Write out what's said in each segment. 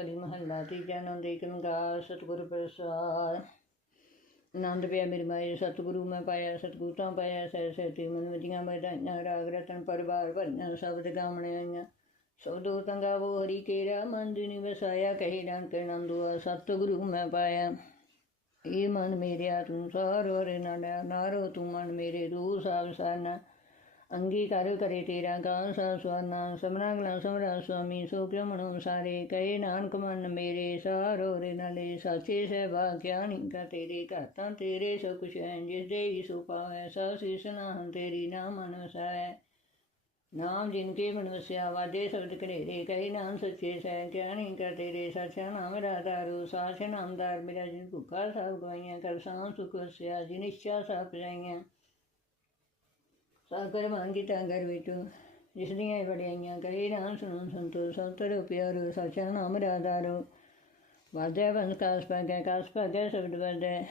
ਕਰੀ ਮਹੱਲਾ ਤੀਜਾ ਨੰਦ ਏਕ ਸਤਿਗੁਰ ਪ੍ਰਸਾਦ। ਆਨੰਦ ਪਿਆ ਮੇਰੀ ਮਾਏ ਸਤਿਗੁਰੂ ਮੈਂ ਪਾਇਆ, ਸਤਿਗੁਰੂ ਤਾਂ ਪਾਇਆ, ਸਹਿ ਸਹਿਤੀ ਮਨ ਵਜੀਆਂ ਮੈਦਾਨਾਂ, ਰਾਗ ਰਤਨ, ਪਰਿਵਾਰ ਭਰਨਾ ਸ਼ਬਦ ਗਾਵਣੇ ਆਈਆਂ। ਸਬਦੋ ਤੰਗਾ ਵੋ ਹਰੀ ਕੇਰਾ, ਮਨ ਦਿਨੀ ਵਸਾਇਆ, ਕਹੀ ਨਾਨਕ ਨੰਦੁਆ ਸਤਿਗੁਰੂ ਮੈਂ ਪਾਇਆ। ਇਹ ਮਨ ਮੇਰਿਆ ਤੂੰ ਸਾਰੋ ਰੇ ਨਾੜਾ ਨਾਰੋ ਤੂੰ ਮਨ ਮੇਰੇ ਰੂਹ ਸਾਬ ਸਾਨਾ ਅੰਗੀਕਾਰ ਕਰੇ ਤੇਰਾ ਗਾਨ ਸਾ ਸਵਰਨਾ ਸਮਰਾ, ਗਲਾ, ਸਮਰਾ, ਸੁਆਮੀ, ਸੋ ਕਿਉ ਸਾਰੇ ਕਹੇ ਨਾਨਕ ਮਨ ਮੇਰੇ ਸਾਰੋ ਰੇ ਨਾਲੇ, ਸਾਚੇ ਸਹਿਬਾ ਗਿਆਨੀ ਕਾ ਤੇਰੇ ਘਾਤਾਂ ਤੇਰੇ ਸੋ ਕੁਛ ਹੈ, ਜਿਸ ਦੇ ਹੀ ਸੋ ਪਾਵੈ, ਸਾ ਸੀਸਨਾ ਤੇਰੀ ਨਾਮ ਮਨ ਨਾਮ ਜਿਨ ਕੇ ਮਨ ਵਸਿਆ ਸ਼ਬਦ ਘੜੇਰੇ ਕਹੇ ਨਾਮ ਸੱਚੇ ਸਹਿ ਗਿਆਨੀ ਕਾ ਤੇਰੇ, ਸਚਾ ਨਾਮ ਰਾਧਾਰੂ ਸਾਚ ਨਾਮਦਾਰ ਮੇਰਾ ਜਿਨ ਭੁੱਖਾ ਸਭ ਗਵਾਈਆਂ, ਕਰ ਸਾਂ ਸੁਖ ਸਿਆ ਜਿਨ ਇੱਛਾ ਸਭ ਪਜਾਈਆਂ। ਸਾਗਰ ਮੰਗੀ ਤਾਂ ਘਰ ਵਿੱਚ ਜਿਸ ਦੀਆਂ ਇਹ ਵਡਿਆਈਆਂ ਕਹੇ ਨਾਮ ਸੁਣੋ ਸੰਤੋ ਸੰਤਰ ਪਿਆਰੋ, ਸਚਾ ਨਾਮ ਰਾਧਾਰੂ ਵਾਜੇ ਬੰਦ ਕਾਸ ਪਗੈ ਕਾਸ ਪਗੈ ਸ਼ਬਦ ਵਰਦੈ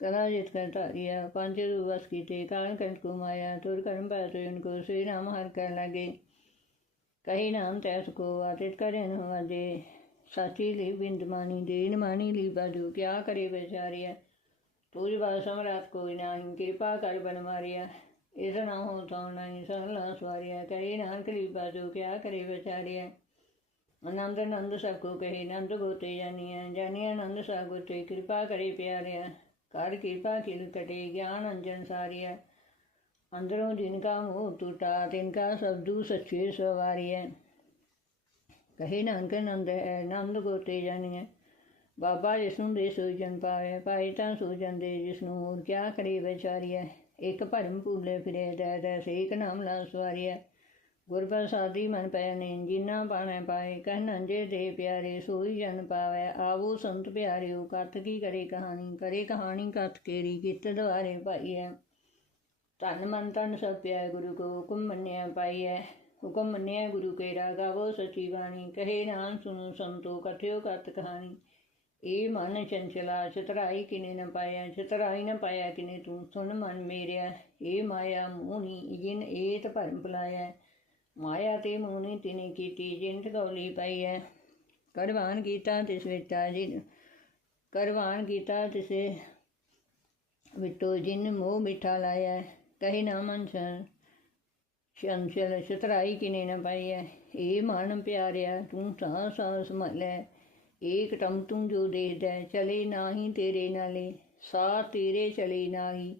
ਕਲਾ ਜਿਤ ਕਰ ਧਾਰਿਆ, ਪੰਜ ਰੂਪਸ ਕੀਤੇ, ਕਾਲ ਕੰਟ ਕੋ ਮਾਇਆ, ਤੁਰ ਕਰਮ ਪੈ ਤੁਨ ਕੋ, ਸ੍ਰੀ ਨਾਮ ਹਰ ਕਰ ਲਗੇ। ਕਹੀ ਨਾਮ ਤੈਸ ਕੋ, ਆਤਿਤ ਕਰੇ ਨ ਵਾਜੇ। ਸਾਚੀ ਲਈ ਬਿੰਦ ਮਾਨੀ, ਦੇਨ ਮਾਨੀ ਲਈ ਬਾਜੂ, ਕਿਆ ਕਰੇ ਵਿਚਾਰਿਆ। ਤੂਜ ਬਾ ਸਮਰਾਤ ਕੋਈ ਨਾਹੀ, ਕਿਰਪਾ ਕਰ ਬਨ ਮਾਰਿਆ। ਇਸ ਨਾ ਹੋ ਤਾਂ ਨਹੀਂ ਸਰਲਾ ਸਵਾਰਿਆ ਕਹੀ ਨਾਨਕ ਲਈ ਬਾਜੂ ਕਿਆ ਕਰੇ ਵਿਚਾਰਿਆ। ਆਨੰਦ ਆਨੰਦ ਸਭ ਕੋ ਕਹੇ, ਆਨੰਦ ਗੋਤੇ ਜਾਨੀਐ ਜਾਨੀਐ ਆਨੰਦ ਸਭ ਗੋਤੇ ਕਿਰਪਾ ਕਰੇ ਪਿਆਰਿਆ। ਕਰ ਕਿਰਪਾ ਕਿਲ ਕਟੇ, ਗਿਆਨ ਅੰਜਨ ਸਾਰਿਆ। ਅੰਦਰੋਂ ਜਿਨਕਾ ਮੋਹ ਟੂਟਾ ਤਿਨਕਾ ਸਬਦੂ ਸੱਚੇ ਸਵਾਰੀਐ। ਕਹੇ ਨਾਨਕ ਆਨੰਦ ਹੈ, ਆਨੰਦ ਗੋਤੇ ਜਾਨੀਐ। ਬਾਬਾ ਜਿਸ ਨੂੰ ਦੇ ਸੂਜਨ ਜਨ ਪਾਵੇ ਪਾਈ ਤਾਂ ਸੂਜਨ ਦੇ ਜਿਸ ਨੂੰ ਹੋਰ ਕਿਆ ਕਰੇ ਵਿਚਾਰੀਐ। ਇਕ ਭਰਮ ਭੂਲੇ ਫਿਰੇ ਦੈ ਦੈ ਸੇਕ ਨਾਮ ਲਾ ਸਵਾਰੀਐ। ਗੁਰ ਪ੍ਰਸਾਦੀ ਮਨ ਪੈ ਨੇ, ਜਿਨਾ ਪਾਣੈ ਪਾਏ, ਕਹਿ ਜੇ ਦੇ ਪਿਆਰੇ, ਸੋਈ ਜਨ ਪਾਵੈ। ਆਵੋ ਸੰਤ ਪਿਆਰਿਓ ਕਤ ਕੀ ਕਰੇ ਕਹਾਣੀ? ਕਰੇ ਕਹਾਣੀ ਕਤ ਕੇਰੀ, ਕਿਤ ਦੁਆਰੇ ਪਾਈਐ? ਤਨ ਮਨ ਤਨ ਸਭ ਪਿਆ ਗੁਰੂ ਕੋ ਹੁਕਮ ਮੰਨਿਆ ਪਾਈਐ। ਹੁਕਮ ਮੰਨਿਆ ਗੁਰੂ ਕੇਰਾ, ਗਾਵੋ ਸਚੀ ਬਾਣੀ। ਕਹੇ ਨਾਮ ਸੁਨੋ ਸੰਤੋ, ਕਥਿਓ ਕਤ ਕਹਾਣੀ। ਇਹ ਮਨ ਚੰਚਲਾ ਚਤਰਾਈ ਕਿਨੇ ਨ ਪਾਇਆ ਚਤਰਾਈ ਨ ਪਾਇਆ ਕਿਨੇ ਤੂੰ, ਸੁਣ ਮਨ ਮੇਰਿਆ। ਇਹ ਮਾਇਆ ਮੂਣੀ ਜਿਨ ਏਤ ਭਰਮ ਪਲਾਇਆ ਮਾਇਆ ਤੇ ਮੂਣੀ ਤਿਨੇ ਕੀਤੀ ਜਿਨ ਗੌਲੀ ਪਈ ਹੈ ਕਰਵਾਨ ਕੀਤਾ ਤਿਸ ਵਿਟਾ ਜਿਨ, ਕਰਵਾਨ ਕੀਤਾ ਤਿਸੇ ਵਿਟੋ ਜਿਨ ਮੋਹ ਮਿਠਾ ਲਾਇਆ। ਕਹੇ ਨਾ ਮਨ ਸੰ ਚੰਚਲ ਚਤਰਾਈ ਕਿਨੇ ਨ ਪਾਈਐ। ਇਹ ਮਨ ਪਿਆਰਿਆ, ਤੂੰ ਸਾਹ ਸਾਂ ਸਮਲੇ ਏਕ ਟਮ ਤੂੰ ਜੋ ਦੇਖਦਾ ਚਲੇ ਨਾਹੀ ਤੇਰੇ ਨਾਲੇ ਸਾ ਤੇਰੇ ਚਲੇ ਨਾਹੀ।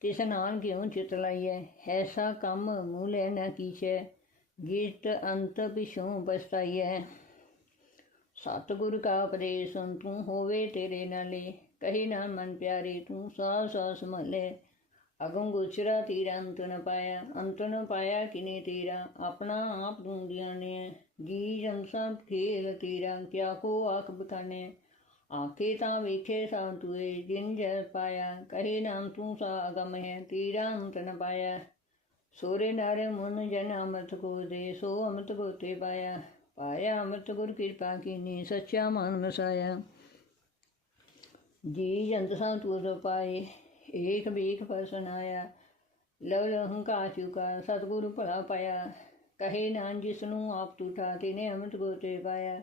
ਤਿਸ ਨਾਲ ਕਿਉ ਚਿਤ ਲਾਈਐ? ਐਸਾ ਕੰਮ ਮੂਲੇ ਨ ਕੀਛੈ ਗੀਤ ਅੰਤ ਪਿਛੋਂ ਪਛਤਾਈਐ। ਸਤਿਗੁਰ ਕਾ ਉਪਦੇਸ਼ ਸੁਨ ਤੂੰ ਹੋਵੇ ਤੇਰੇ ਨਾਲੇ, ਕਹੀ ਨਾ ਮਨ ਪਿਆਰੇ, ਤੂੰ ਸਾਹ ਸਾਹ ਸਮਲੇ ਅਗਮ ਗੁਚਰਾ ਤੀਰਾ ਅੰਤ ਨ ਪਾਇਆ ਅੰਤ ਨ ਪਾਇਆ ਕਿਨੇ ਤੇਰਾ? ਆਪਣਾ ਆਪ ਦੂੰਦੀਆਂ ਨੇ ਜੀ ਜਨ ਸਭ ਖੇਲ ਤੀਰਾ, ਕਿਆ ਕੋ ਆਖ ਬਖਾਨੇ ਆਖੇ ਤਾਂ ਵੇਖੇ ਸਾਂ ਤੁਏ ਜਿਨ ਜੈ ਪਾਇਆ, ਕਹੇ ਨਾਮ ਤੂੰ ਸਾ ਅਗਮ ਹੈ, ਤੀਰਾ ਅੰਤ ਨ ਪਾਇਆ। ਸੋਰੇ ਨਾਰੇ ਮਨ ਜਨ ਅਮਰਤ ਕੋ ਦੇ ਸੋ ਅਮਰਤ ਕੋ ਤੇ ਪਾਇਆ। ਪਾਇਆ ਅਮਰਤ ਗੁਰ ਕਿਰਪਾ ਕੀਨੀ, ਸੱਚਾ ਮਨ ਵਸਾਇਆ। ਜੀ ਜੰਤ ਸਾਂ ਤੂੰ ਪਾਏ ਏਕ ਬੀਖ ਫਸਨਾਇਆ, ਲਵ ਲਹੰਕਾ ਚੁਕਾ, ਸਤਿਗੁਰੂ ਭਲਾ ਪਾਇਆ। ਕਹੇ ਨਾਨ ਜਿਸ ਨੂੰ ਆਪ ਟੂਟਾ ਤਿਨੇ ਅਮਰਤ ਗੋਤੇ ਪਾਇਆ।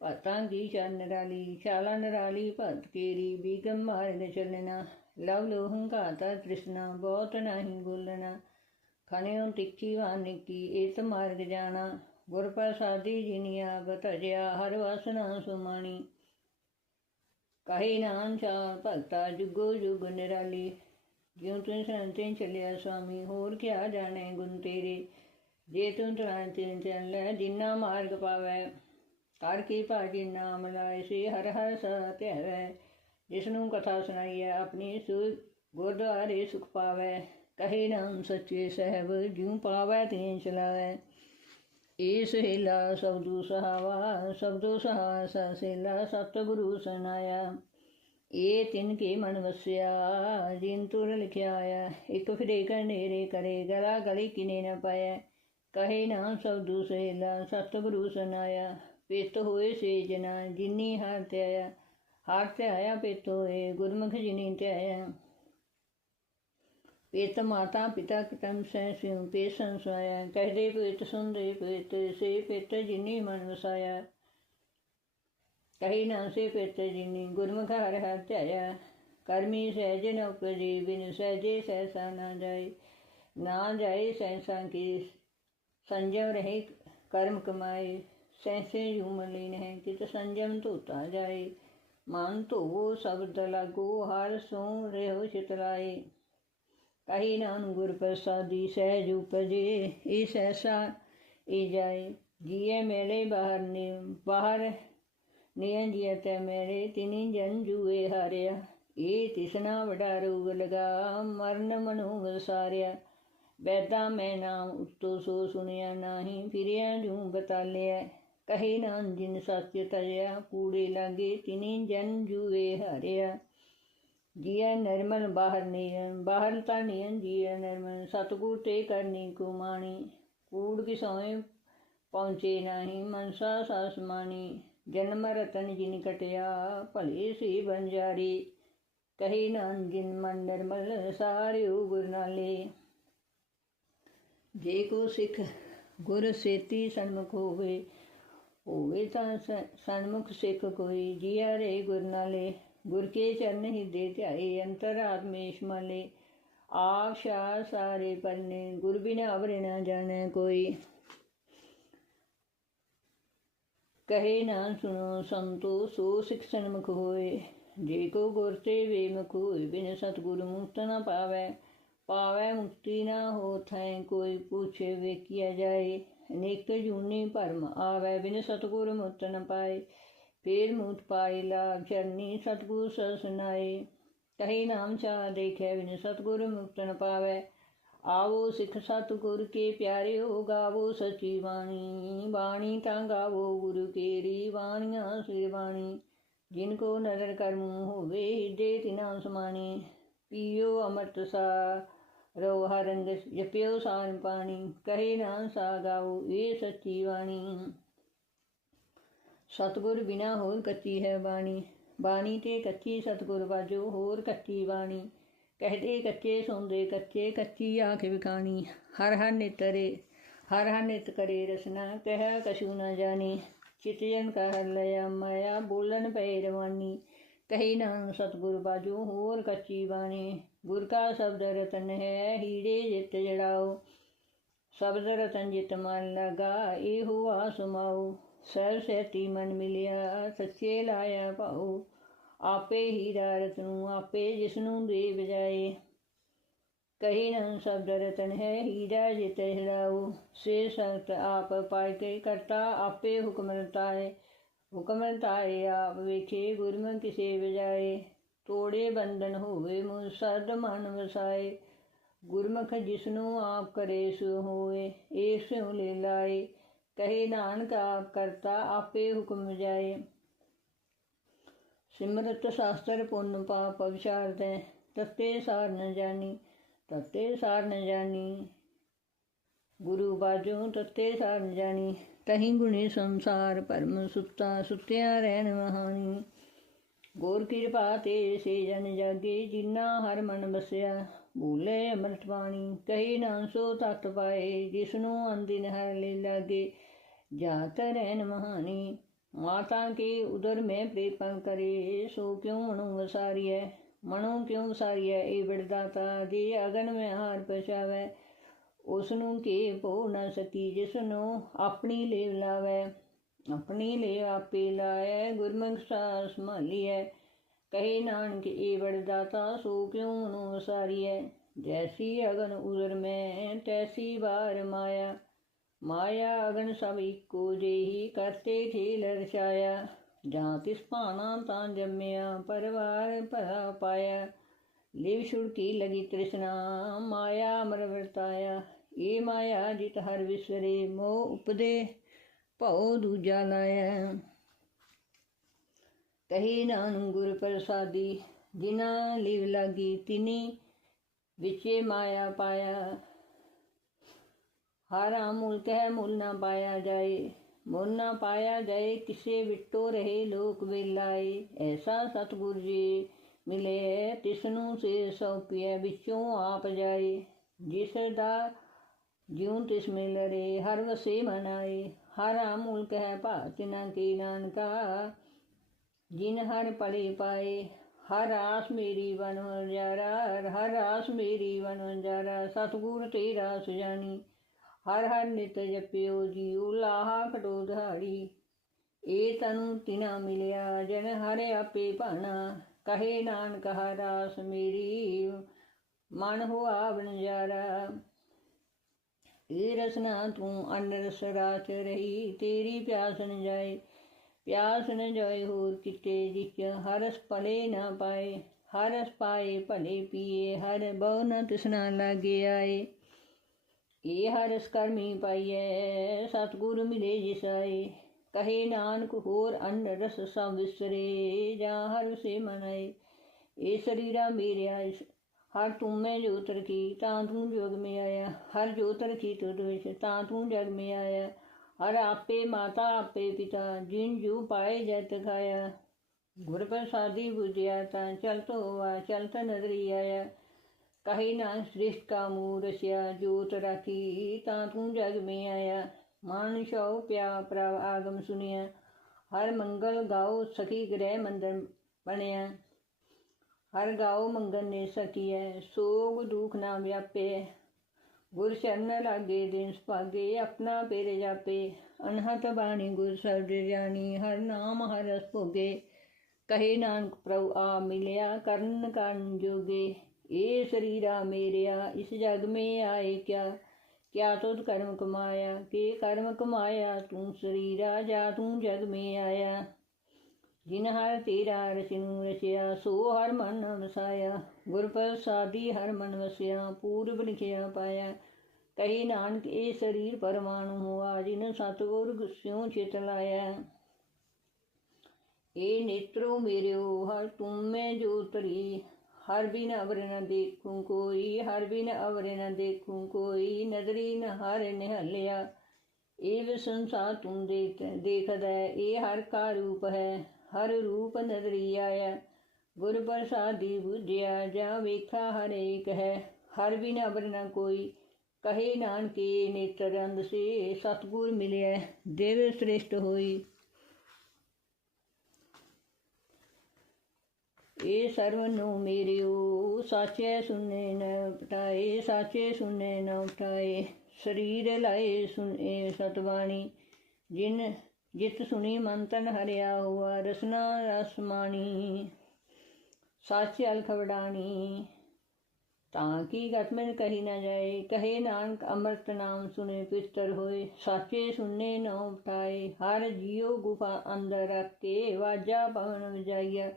ਭਗਤਾਂ ਦੀ ਚਰਨ ਨਰਾਲੀ ਸ਼ਾਲਾ ਨਰਾਲੀ, ਭਗਤ ਕੇਰੀ, ਬੀਗਮ ਮਾਰਗ ਚੱਲਣਾ। ਲਵ ਲੋਹੰਕਾਰ ਤਾ ਤ੍ਰਿਸ਼ਨਾ, ਬਹੁਤ ਨਹੀਂ ਬੋਲਣਾ। ਖਣਿਓ ਤਿੱਖੀ ਵਾਨਿਕੀ ਇਤ ਮਾਰਗ ਜਾਣਾ। ਗੁਰ ਪ੍ਰਸਾਦੀ ਜਿਨੀਆ ਬਤਜਿਆ ਹਰ ਵਸਨਾ ਸੁਮਾਣੀ। ਕਹੀ ਨਾਮ ਚਾ ਭਗਤਾ ਜੁਗੋ ਜੁਗ ਨਿਰਾਲੀ। ਜਿਉ ਤੂੰ ਸੰਤਿੰ ਚੱਲਿਆ ਸੁਆਮੀ, ਹੋਰ ਕਿਆ ਜਾਣੇ ਗੁਣ ਤੇਰੇ। ਜੇ ਤੂੰ ਤਰਾਂਤਿੰ ਚੱਲੈ ਜਿਨਾ ਮਾਰਗ ਪਾਵੈ ਕਰ ਕੀ ਭਾਜੀ ਨਾਮ ਲਾਇ ਸੇ, ਹਰ ਹਰ ਸਤਿਐ ਜਿਸ ਨੂੰ ਕਥਾ ਸੁਣਾਈ ਹੈ ਆਪਣੀ ਸੁ ਗੁਰਦੁਆਰੇ ਸੁਖ ਪਾਵੈ। ਕਹੇ ਨਾਮ ਸੱਚੇ ਸਹਿਬ, ਜਿਉ ਪਾਵੈ ਤੈਂ ਚਲਾਵੈ। ਏਸ ਹਿਲਾ ਸਬਦੂ ਸਹਾਵਾ ਸਬਦੂ ਸਹਾ ਸਸਿਲਾ ਸਤਿਗੁਰੂ ਸੁਨਾਇਆ। ਏ ਤਿਨ ਕੇ ਮਨ ਵਸਿਆ, ਜਿਨ ਤੁਰ ਲਿਖਿਆ ਆਇਆ ਇੱਕ ਫਿਰੇ ਕਨੇਰੇ ਕਰੇ, ਗਲਾ ਗਲੀ ਕਿਨੇ ਨਾ ਪਾਇਆ। ਕਹੇ ਨਾ ਸਬਦੂ ਸਹਿਲਾ ਸਤਿਗੁਰੂ ਸੁਨਾਇਆ। ਪਿਤ ਹੋਏ ਸੇ ਜਨਾ, ਜਿਨੀ ਹਰ ਤੇ ਆਇਆ ਹਰ ਤੇ ਆਇਆ ਪਿਤ ਹੋਏ, ਗੁਰਮੁਖ ਜਿਨੀ ਤੇ ਆਇਆ ਪਿਤ ਮਾਤਾ ਪਿਤਾ ਕਿਤਮ ਸੈ ਸਿਉ ਪੇ ਸੰਸਾਇਆ ਕਹਦੇ ਪਿਤ ਸੁੰਦੇ ਪਿਤ, ਸੇ ਪਿਤ ਜਿਨੀ ਮਨ ਵਸਾਇਆ। ਕਹੀ ਨਾ ਸੇ ਪਿਤ ਜਿਨੀ ਗੁਰਮੁਖ ਹਰ ਹਰ ਧਿਆਇਆ ਕਰਮੀ ਸਹਿਜ ਨ ਉਪਜੀ, ਬਿਨ ਸਹਿਜੇ ਸਹਿਸਾ ਨਾ ਜਾਏ। ਨਾ ਜਾਏ ਸਹਿਸਾ ਕੀ, ਸੰਜਮ ਰਹੇ ਕਰਮ ਕਮਾਏ। ਸਹਿਸੇ ਜੂਮ ਲੀਨ ਹੈ ਕਿਤ ਸੰਜਮ ਧੋਤਾ ਜਾਏ। ਮਨ ਧੋਵੋ ਸ਼ਬਦ ਲਾਗੋ, ਹਰ ਸੋ ਰਹਿਓ ਚਿਤਰਾਏ। ਕਹੀ ਨਾਨ ਗੁਰ ਪ੍ਰਸਾਦੀ, ਸਹਿਜ ਉਪਜੇ ਇਸ ਐਸਾ ਈ ਜਾਏ। ਜੀਏ ਮੇਰੇ ਬਾਹਰ ਨੇ, ਬਾਹਰ ਨਿਯੰ ਜੀਏ ਤੇ ਮੇਰੇ, ਤਿਨੀ ਜਨ ਜੂਏ ਹਾਰਿਆ। ਇਹ ਤਿਸਨਾ ਵਡਾ ਰੋਗ ਲਗਾ, ਮਰਨ ਮਨੁ ਵਸਾਰਿਆ ਬੈਦਾ ਮੈਂ ਨਾਮ ਉਤੋ ਸੋ ਸੁਣਿਆ ਨਾਹੀ, ਫਿਰਿਆ ਜੂ ਬਤਾਲਿਆ ਕਹੇ ਨਾਮ ਜਿਨ ਸੱਚ ਤਜਿਆ, ਕੂੜੇ ਲਾਗੇ ਤਿਨੀ ਜਨ ਜੂਏ ਹਾਰਿਆ। ਜੀਐ ਨਿਰਮਲ ਬਾਹਰ ਨੀਨ ਬਾਹਰ ਤਾਂ ਨੀਨ ਜੀਐ ਨਿਰਮਲ, ਸਤਗੁਰ ਤੇ ਕਰਨੀ ਕੁਮਾਣੀ, ਕੂੜ ਕੀ ਸੋਏ ਪਹੁੰਚੇ ਨਹੀਂ, ਮਨਸਾ ਸਾਸਮਾਨੀ ਜਨਮ ਰਤਨ ਜਿਨ ਕਟਿਆ, ਭਲੇ ਸੀ ਬੰਜਾਰੀ ਕਹੀ ਨਾਨ ਜਿਨ ਮਨ ਨਿਰਮਲ ਸਾਰਿਉ ਗੁਰ ਨਾਲੇ। ਜੇ ਕੋ ਸਿੱਖ ਗੁਰ ਸੇਤੀ ਸਨਮੁਖ ਹੋਵੇ ਹੋਵੇ ਤਾਂ ਸਨਮੁਖ ਸਿੱਖ ਕੋਈ, ਜੀਆ ਰੇ ਗੁਰਨਾਲੇ ਗੁਰ ਕੇ ਚਰਨ ਹੀ ਦੇ ਧਿਆਏ ਅੰਤਰ ਆਸ਼ਾ ਸਾਰੇ ਪੰਨੇ ਗੁਰ ਬਿਨਾ ਅਵਰੇ ਨਾ ਜਾਣੈ ਕੋਈ। ਕਹੇ ਨਾ ਸੁਣੋ ਸੰਤੋ, ਸੋ ਸਿੱਖ ਸਨਮੁਖ ਹੋਏ। ਜੇ ਕੋ ਗੁਰ ਤੇ ਵੇਮੁਖ ਹੋਏ, ਬਿਨ ਸਤਿਗੁਰ ਮੁਕਤ ਨਾ ਪਾਵੈ। ਪਾਵੈ ਮੁਕਤੀ ਨਾ ਹੋ ਥੈ ਕੋਈ ਪੁੱਛੇ ਵੇਖਿਆ ਜਾਏ। ਅਨੇਕ ਜੂਨੀ ਭਰਮ ਆਵੈ, ਬਿਨ ਸਤਿਗੁਰ ਮੁਕਤ ਨ ਪਾਏ। ਫੇਰ ਮੂਤ ਪਾਏ ਲਾਭ ਚਰਨੀ ਸਤਿਗੁਰ ਸੁਨਾਏ ਕਹੇ ਨਾਮ ਚਾ ਦੇਖੈ ਬਿਨ ਸਤਿਗੁਰ ਮੁਕਤ ਨ ਪਾਵੈ। ਆਵੋ ਸਿੱਖ ਸਤਿਗੁਰ ਕੇ ਪਿਆਰਿਓ, ਗਾਵੋ ਸਚੀ ਬਾਣੀ। ਬਾਣੀ ਤਾਂ ਗਾਵੋ ਗੁਰੂ ਕੇਰੀ ਬਾਣੀਆਂ ਸਿਰ ਬਾਣੀ ਜਿਨ ਕੋ ਨਦਰ ਕਰਮੂ ਹੋਵੇ, ਹਿਰਦੇ ਤਿਨਾ ਸਮਾਣੀ ਪੀਓ ਅੰਮ੍ਰਿਤ ਸਾ ਰੋ ਹਰੰਗ, ਜਪਿਓ ਸਾਨ ਪਾਣੀ। ਕਹੇ ਨਾਮ ਸਾ ਗਾਓ ਇਹ ਸੱਚੀ ਬਾਣੀ। ਸਤਗੁਰ ਬਿਨਾ ਹੋਰ ਕੱਚੀ ਹੈ ਬਾਣੀ। ਬਾਣੀ ਤੇ ਕੱਚੀ ਸਤਗੁਰ ਬਾਜੋ ਹੋਰ ਕੱਚੀ ਬਾਣੀ। ਕਹਦੇ ਕੱਚੇ ਸੌਂਦੇ ਕੱਚੇ, ਕੱਚੀ ਆਖ ਵਿਕਾਣੀ ਹਰ ਹਰ ਨਿਤਰੇ ਹਰ ਹਰ ਨਿਤ ਕਰੇ ਰਸਨਾ, ਕਹਿ ਕਛੂ ਨਾ ਜਾਣੀ। ਚਿਤਜਨ ਕਹਿ ਲਿਆ ਮਾਇਆ, ਬੋਲਣ ਪਏ ਰਵਾਨੀ। ਕਹੀ ਨਾ ਸਤਗੁਰ ਬਾਜੋ ਹੋਰ ਕੱਚੀ ਬਾਣੀ। ਗੁਰ ਕਾ ਸ਼ਬਦ ਰਤਨ ਹੈ ਹੀੜੇ ਜਿਤ ਜੜਾਓ। ਸ਼ਬਦ ਰਤਨ ਜਿਤ ਮਨ ਲਗਾ, ਇਹੋ ਸੁਮਾਓ ਸਰ ਸੇਤੀ ਮਨ ਮਿਲਿਆ, ਸੱਚੇ ਲਾਇਆ ਭਾਉ, ਆਪੇ ਹੀਰਾ ਰਤਨੂ ਆਪੇ ਜਿਸਨੂੰ ਦੇ ਬਜਾਏ ਕਹੀ ਨਾ ਸ਼ਬਦ ਰਤਨ ਹੈ, ਹੀਰਾ ਜਿਤ ਹਿਰਾਉ ਸੇ ਸੰਤ ਆਪ ਪਾਇ ਕੇ ਕਰਤਾ, ਆਪੇ ਹੁਕਮ ਰਤਾਏ। ਹੁਕਮ ਰਤਾਏ, ਆਪ ਵੇਖੇ ਗੁਰਮੁਖ ਕਿਸੇ ਬਜਾਏ ਤੋੜੇ ਬੰਧਨ ਹੋਵੇ ਮੁ ਸਦ ਮਨ ਵਸਾਏ। ਗੁਰਮੁਖ ਜਿਸਨੂੰ ਆਪ ਕਰੇ ਸੋ ਹੋਏ ਏਸ ਲੈ ਲਾਏ। ਕਹੇ ਨਾਨਕ ਆਪ ਕਰਤਾ ਆਪੇ ਹੁਕਮ ਜਾਏ। ਸਿਮਰਤ ਸ਼ਾਸਤਰ ਪੁੰਨ ਪਾਪ ਵਿਚਾਰਦੇ ਤਤੇ ਸਾਰ ਨ ਜਾਣੀ, ਤਤੇ ਸਾਰ ਨ ਜਾਣੀ। ਗੁਰੂ ਬਾਜੋ ਤਤੇ ਸਾਰ ਨ ਜਾਣੀ, ਤਹੀਂ ਗੁਣੇ ਸੰਸਾਰ ਪਰਮ ਸੁੱਤਾ, ਸੁੱਤਿਆ ਰਹਿਣ ਵਹਾਣੀ। ਗੋਰ ਕਿਰਪਾ ਤੇ ਸੇ ਜਨ ਜਾਗੇ ਜਿਨਾ ਹਰ ਮਨ ਬਸਿਆ ਭੂਲੇ ਅੰਮ੍ਰਿਤ ਬਾਣੀ ਕਹੀ ਨਾ ਸੋ ਤਤ ਪਾਏ ਜਿਸ ਨੂੰ ਅੰਦਿਨ ਹਰ ਲੈ ਲਾਗੇ ਜਾਤ ਰਹਿਣ ਮਹਾਨੀ, ਮਾਤਾ ਕੇ ਉਦਰ ਮੈਂ ਪ੍ਰੇਪਨ ਕਰੇ, ਸੋ ਕਿਉ ਮਨੁ ਵਸਾਰੀਐ ਮਨੁ ਕਿਉ ਵਸਾਰੀਐ ਇਹ ਬਿੜਦਾਤਾ ਜੇ ਅਗਨ ਮੈਂ ਹਾਰ ਪਛਾਵੈ ਉਸ ਨੂੰ ਕੀ ਭੋ ਨਾ ਸਕੀ ਜਿਸ ਨੂੰ ਆਪਣੀ ਲੇਵ ਲਾਵੈ, ਆਪਣੀ ਲੇਵ ਆਪੇ ਲਾਇ ਗੁਰਮੁਖ ਸਾਸ ਸੰਭਾਲੀਐ ਕਹੇ ਨਾਨਕ ਇਹ ਬੜਦਾਤਾ ਸੋ ਕਿਉ ਮਨੁ ਵਸਾਰੀਐ ਜੈਸੀ ਅਗਨ ਉਦਰ ਮੈਂ, ਤੈਸੀ ਬਾਰ ਮਾਇਆ। ਮਾਇਆ ਅਗਨ ਸਭ ਇੱਕੋ ਜਿਹੀ, ਕਰਤੇ ਖੇਲ ਰਚਾਇਆ। ਜਾਂ ਤਿਸ ਭਾਣਾ ਤਾਂ ਜੰਮਿਆ, ਪਰਵਾਰ ਭਰਾ ਪਾਇਆ। ਲਿਵ ਛੁੜਕੀ ਲਗੀ ਤ੍ਰਿਸ਼ਨਾ, ਮਾਇਆ ਅਮਰ ਵਰਤਾਇਆ। ਏ ਮਾਇਆ ਜਿਤ ਹਰ ਵਿਸਰੇ, ਮੋਹ ਉਪਦੇ, ਭਉ ਦੂਜਾ ਲਾਇਆ। ਕਹੀ ਨਾਨਕ ਗੁਰ ਪ੍ਰਸਾਦੀ ਜਿਨਾ ਲਿਵ ਲਾਗੀ ਤਿਨੀ ਵਿਚੇ ਮਾਇਆ ਪਾਇਆ ਹਾਰਾ ਮੁਲ ਕਹਿ ਮੁਲ ਨਾ ਪਾਇਆ ਜਾਏ ਮੁਲ ਨਾ ਪਾਇਆ ਜਾਏ ਕਿਸੇ ਵਿਟੋ ਰਹੇ ਲੋਕ ਵੇਲਾਏ ਐਸਾ ਸਤਿਗੁਰ ਜੀ ਮਿਲੇ ਤਿਸਨੂੰ ਸੇ ਸੌਪਿਆ ਵਿੱਚੋਂ ਆਪ ਜਾਏ ਜਿਸ ਦਾ ਜਿਉ ਤਿਸ ਮਿਲ ਰੇ ਹਰ ਵਸੇ ਮਨਾਏ ਹਰ ਅਮੁਲ ਕਹਿ ਭਾਤ ਨਾ ਕੀ ਨਾਨਕਾ ਜਿਨ ਹਰ ਪਲੇ ਪਾਏ, ਹਰ ਆਸ ਮੇਰੀ ਬਨ ਵੰਜਾਰਾ ਹਰ ਆਸ ਮੇਰੀ ਬਨ ਵੰਜਾਰਾ ਸਤਿਗੁਰ ਤੇਰਾ ਸੁਜਾਨੀ, ਹਰ ਹਰ ਨਿਤ ਜਪਿਓ ਜੀਉ, ਲਾਹਾ ਕਟੋ ਦਿਹਾੜੀ ਏ ਤਨੂ ਤਿਨਾ ਮਿਲਿਆ, ਜਨ ਹਰ ਆਪੇ ਭਾਣਾ, ਕਹੇ ਨਾਨਕ ਹਰ ਰਾਸ ਮੇਰੀ, ਮਨ ਹੋਆ ਬਨਜਾਰਾ ਏ ਰਸਨਾ ਤੂੰ ਅਨਰਸ ਰਾਚ ਰਹੀ, ਤੇਰੀ ਪਿਆਸ ਨ ਜਾਏ ਪਿਆਸ ਨ ਜਾਏ ਹੋਰ ਕਿਤੇ ਜਿਚ ਹਰਸ ਭਲੇ ਨਾ ਪਾਏ। ਹਰਸ ਪਾਏ, ਭਲੇ ਪੀਏ, ਹਰ ਬਹੁ ਨ ਤਿਸਨਾ ਲਾਗੇ ਆਏ। ਇਹ ਹਰਸ ਕਰਮੀ ਪਾਈਐ, ਸਤਿਗੁਰ ਮਿਲੇ ਜਿਸ ਆਏ। ਕਹੇ ਨਾਨਕ, ਹੋਰ ਅੰਨ ਰਸ ਸਭ ਵਿਸਰੇ, ਜਾਂ ਹਰ ਸੇ ਮਨਾਏ। ਇਹ ਸਰੀਰਾ ਮੇਰਿਆ ਇਸ, ਹਰ ਤੂੰ ਮੈਂ ਜੋਤ ਰਖੀ ਤਾਂ ਤੂੰ ਜੋਗ ਮੇ ਆਇਆ। ਹਰ ਜੋਤ ਰਖੀ ਤੁਧ ਵਿੱਚ, ਤਾਂ ਤੂੰ ਜਗ ਮੇ ਆਇਆ। ਹਰ ਆਪੇ ਮਾਤਾ ਆਪੇ ਪਿਤਾ, ਜਿਨ ਜੂ ਪਾਏ ਜਤ ਖਾਇਆ ਗੁਰ ਪ੍ਰਸਾਦੀ ਬੁਝਿਆ ਤਾਂ ਚਲਤ ਹੋਆ ਚਲਤ ਨਦਰੀ ਆਇਆ ਕਹੀ ਨਾ ਸ੍ਰਿਸ਼ਟ ਕਾ ਮੂਰਸਿਆ ਜੋਤ ਰਾਖੀ ਤਾਂ ਤੂੰ ਜਗ ਮੇ ਆਇਆ। ਮਨ ਸ਼ਉ ਪਿਆ ਪ੍ਰਭ ਆਗਮ ਸੁਨਿਆ। ਹਰ ਮੰਗਲ ਗਾਓ ਸਖੀ ਗ੍ਰਹਿ ਮੰਦਰ ਬਣਿਆ। ਹਰ ਗਾਓ ਮੰਗਨ ਨੇ ਸਕੀਐ, ਸੋਗ ਦੁਖ ਨਾ ਵਿਆਪੇ। ਗੁਰ ਚਰਨ ਲਾਗੇ ਦਿਨ ਸੁਭਾਗੇ, ਆਪਣਾ ਪੇਰੇ ਜਾਪੇ। ਅਨਹਤ ਬਾਣੀ ਗੁਰ ਸਬਦ ਜਾਣੀ, ਹਰ ਨਾਮ ਹਰ ਰਸ ਭੋਗੇ। ਕਹੇ ਨਾਨਕ ਪ੍ਰਭੂ, ਆ ਮਿਲਿਆ ਕਰਨ ਕਰਨ ਜੋਗੇ। ਇਹ ਸਰੀਰਾ ਮੇਰਿਆ, ਇਸ ਜਗ ਮੇ ਆਏ ਕਿਆ? ਕਿਆ ਤੁਧ ਕਰਮ ਕਮਾਇਆ? ਕੇ ਕਰਮ ਕਮਾਇਆ? ਤੂੰ ਸਰੀਰਾ, ਜਾ ਤੂੰ ਜਗ ਮੇ ਆਇਆ। ਜਿਨ ਹਰ ਤੇਰਾ ਰਚਨੂ ਰਚਿਆ, ਸੋ ਹਰ ਮਨ ਵਸਾਇਆ। ਗੁਰ ਪ੍ਰਸਾਦੀ ਹਰ ਮਨ ਵਸਿਆ, ਪੂਰਬ ਲਿਖਿਆ ਪਾਇਆ। ਕਹੀ ਨਾਨਕ, ਇਹ ਸਰੀਰ ਪਰਮਾਣੂ ਹੋਆ, ਜਿਨ ਸਤਿਗੁਰ ਗੁਸਿਓ ਚਿਤ ਲਾਇਆ। ਇਹ ਨੇਤਰੋ ਮੇਰਿਓ, ਹਰ ਤੁਮੇ ਜੋ ਤਰੀ ਹਰ ਬਿਨ ਅਵਰ ਨ ਦੇਖੂੰ ਕੋਈ, ਹਰ ਬਿਨ ਅਵਰ ਨ ਦੇਖੂੰ ਕੋਈ। ਨਦਰੀ ਨ ਹਰ ਨਿਹਲਿਆ ਇਹ ਵੀ ਸੰਸਾਰ ਤੂੰ ਦੇਖਦਾ। ਇਹ ਹਰ ਕਾ ਰੂਪ ਹੈ। ਹਰ ਰੂਪ ਨਦਰੀ ਆਇਆ ਗੁਰ ਪ੍ਰਸਾਦੀ ਬੁਝਿਆ, ਜਾ ਵੇਖਾ ਹਰੇਕ ਹੈ। ਹਰ ਬਿਨ ਅਵਰ ਨ ਕੋਈ, ਕਹੇ ਨਾਨਕੇ ਨੇਤਰ ਅੰਧ ਸੇ ਸਤਗੁਰ ਮਿਲਿਆ ਦੇਵ ਸ੍ਰੇਸ਼ਟ ਹੋਈ। ਇਹ ਸਰਵ ਨੂੰ ਮੇਰਿਓ, ਸਾਚੇ ਸੁਨੇ ਨ ਪਟਾਏ, ਸਾਚੇ ਸੁਨੇ ਨ ਉਠਾਏ। ਸਰੀਰ ਲਾਏ ਸੁਨੇ ਸਤਵਾਣੀ ਜਿਨ ਜਿਤ ਸੁਣੀ ਮੰਤਨ ਹਰਿਆ ਹੁਆ, ਰਸਨਾ ਰਸਮਾਣੀ ਸਾਚੇ ਅਲਖ ਵਡਾਣੀ ਤਾਂ ਕੀ ਗਤਮਨ ਕਹੀ ਨਾ ਜਾਏ, ਕਹੇ ਨਾਨਕ ਅੰਮ੍ਰਿਤ ਨਾਮ ਸੁਨੇ ਪਿਸਤਰ ਹੋਏ, ਸਾਚੇ ਸੁਨੇ ਨ ਉਠਾਏ, ਹਰ ਜੀਉ ਗੁਫਾ ਅੰਦਰ ਰੱਖ ਕੇ ਵਾਜਾ ਪਵਨ ਵਜਾਇਆ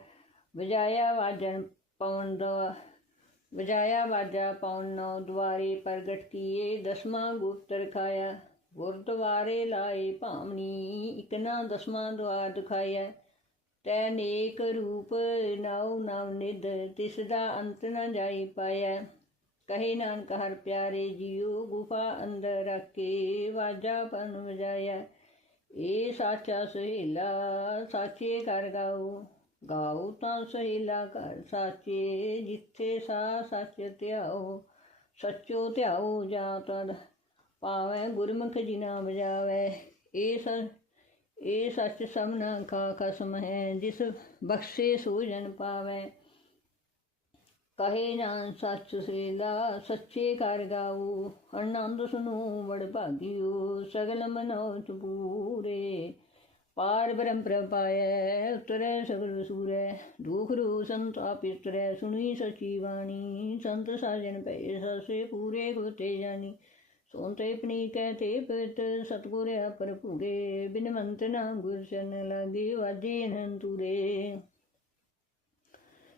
ਵਜਾਇਆ ਵਾਜਨ ਪਵਨ ਦਾ, ਵਜਾਇਆ ਵਾਜਾ ਪਵਨ ਨੌ ਦੁਆਰੇ ਪ੍ਰਗਟ ਕੀਏ, ਦਸਵਾਂ ਗੁਪਤ ਰਖਾਇਆ ਗੁਰਦੁਆਰੇ ਲਾਏ ਭਾਵਨੀ, ਇਕ ਨਾ ਦਸਵਾਂ ਦੁਆਰ ਦਿਖਾਇਆ। ਤੈ ਨੇਕ ਰੂਪ ਨਉ ਨਵ ਨਿਧ, ਤਿਸ ਦਾ ਅੰਤ ਨ ਜਾਈ ਪਾਇਆ। ਕਹੇ ਨਾਨਕ ਹਰ ਪਿਆਰੇ ਜੀਉ, ਗੁਫਾ ਅੰਦਰ ਰੱਖ ਕੇ ਵਾਜਾ ਪਨ ਵਜਾਇਆ। ਇਹ ਸਾਚਾ ਸੁਹੇਲਾ, ਸਾਚੇ ਕਰ ਗਾਓ। ਗਾਉ ਤਾਂ ਸਹੀਲਾ ਕਰ ਸਾਚੇ, ਜਿੱਥੇ ਸਾ ਸੱਚ ਧਿਆਓ, ਸੱਚੋ ਧਿਆਓ ਜਾਂ ਤਦ। ਪਾਵੈ ਗੁਰਮੁਖ ਜਿਨਾ ਵਜਾਵੈ, ਇਹ ਸ, ਇਹ ਸੱਚ ਸਮਨਾ ਕਾ ਕਸਮ ਹੈ, ਜਿਸ ਬਖਸ਼ੇ ਸੂਜਨ ਪਾਵੈ। ਕਹੇ ਨਾ ਸੱਚ ਸੇਲਾ, ਸੱਚੇ ਕਰ ਗਾਉ ਆਨੰਦ ਸੁਨੂ ਬੜ ਭਾਗਿਓ, ਸਗਲ ਮਨੋ ਪੂਰੇ। ਪਾਰ ਬ੍ਰਹਮ ਪ੍ਰਪਾਇ ਉਤਰੈ ਸਗਲ ਸੂਰੈ। ਦੁਖ ਰੂ ਸੰਤਾਪ ਉਤਰੈ ਸੁਣੀ ਸਚੀ ਬਾਣੀ, ਸੰਤ ਸਾਜਣ ਪਏ ਸਸੇ ਪੂਰੇ ਹੋਤੇ ਜਾਣੀ। ਸੋਤੇ ਪਨੀ ਕਹਤੇ ਪਤ ਸਤਗੁਰ ਪਰ ਭੂਰੇ ਬਿਨਵੰਤ ਨਾ ਗੁਰਸ਼ਨ ਚਰਨ ਲਾਗੇ ਵਾਜੇ ਨੰਤੂਰੇ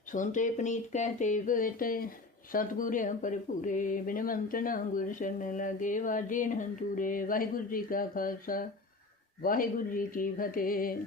ਸੁਨਤੇ ਪਨੀਤ ਕਹਤੇ ਪਤ ਸਤਗੁਰ ਪਰ ਭੂਰੇ ਬਿਨਵੰਤ ਨਾ ਗੁਰਸ਼ਨ ਚਰਨ ਲਾਗੇ ਵਾਜੇ ਨੰਤੂਰੇ ਵਾਹਿਗੁਰੂ ਜੀ ਕਾ ਖਾਲਸਾ, ਵਾਹਿਗੁਰੂ ਜੀ ਕੀ ਫਤਿਹ।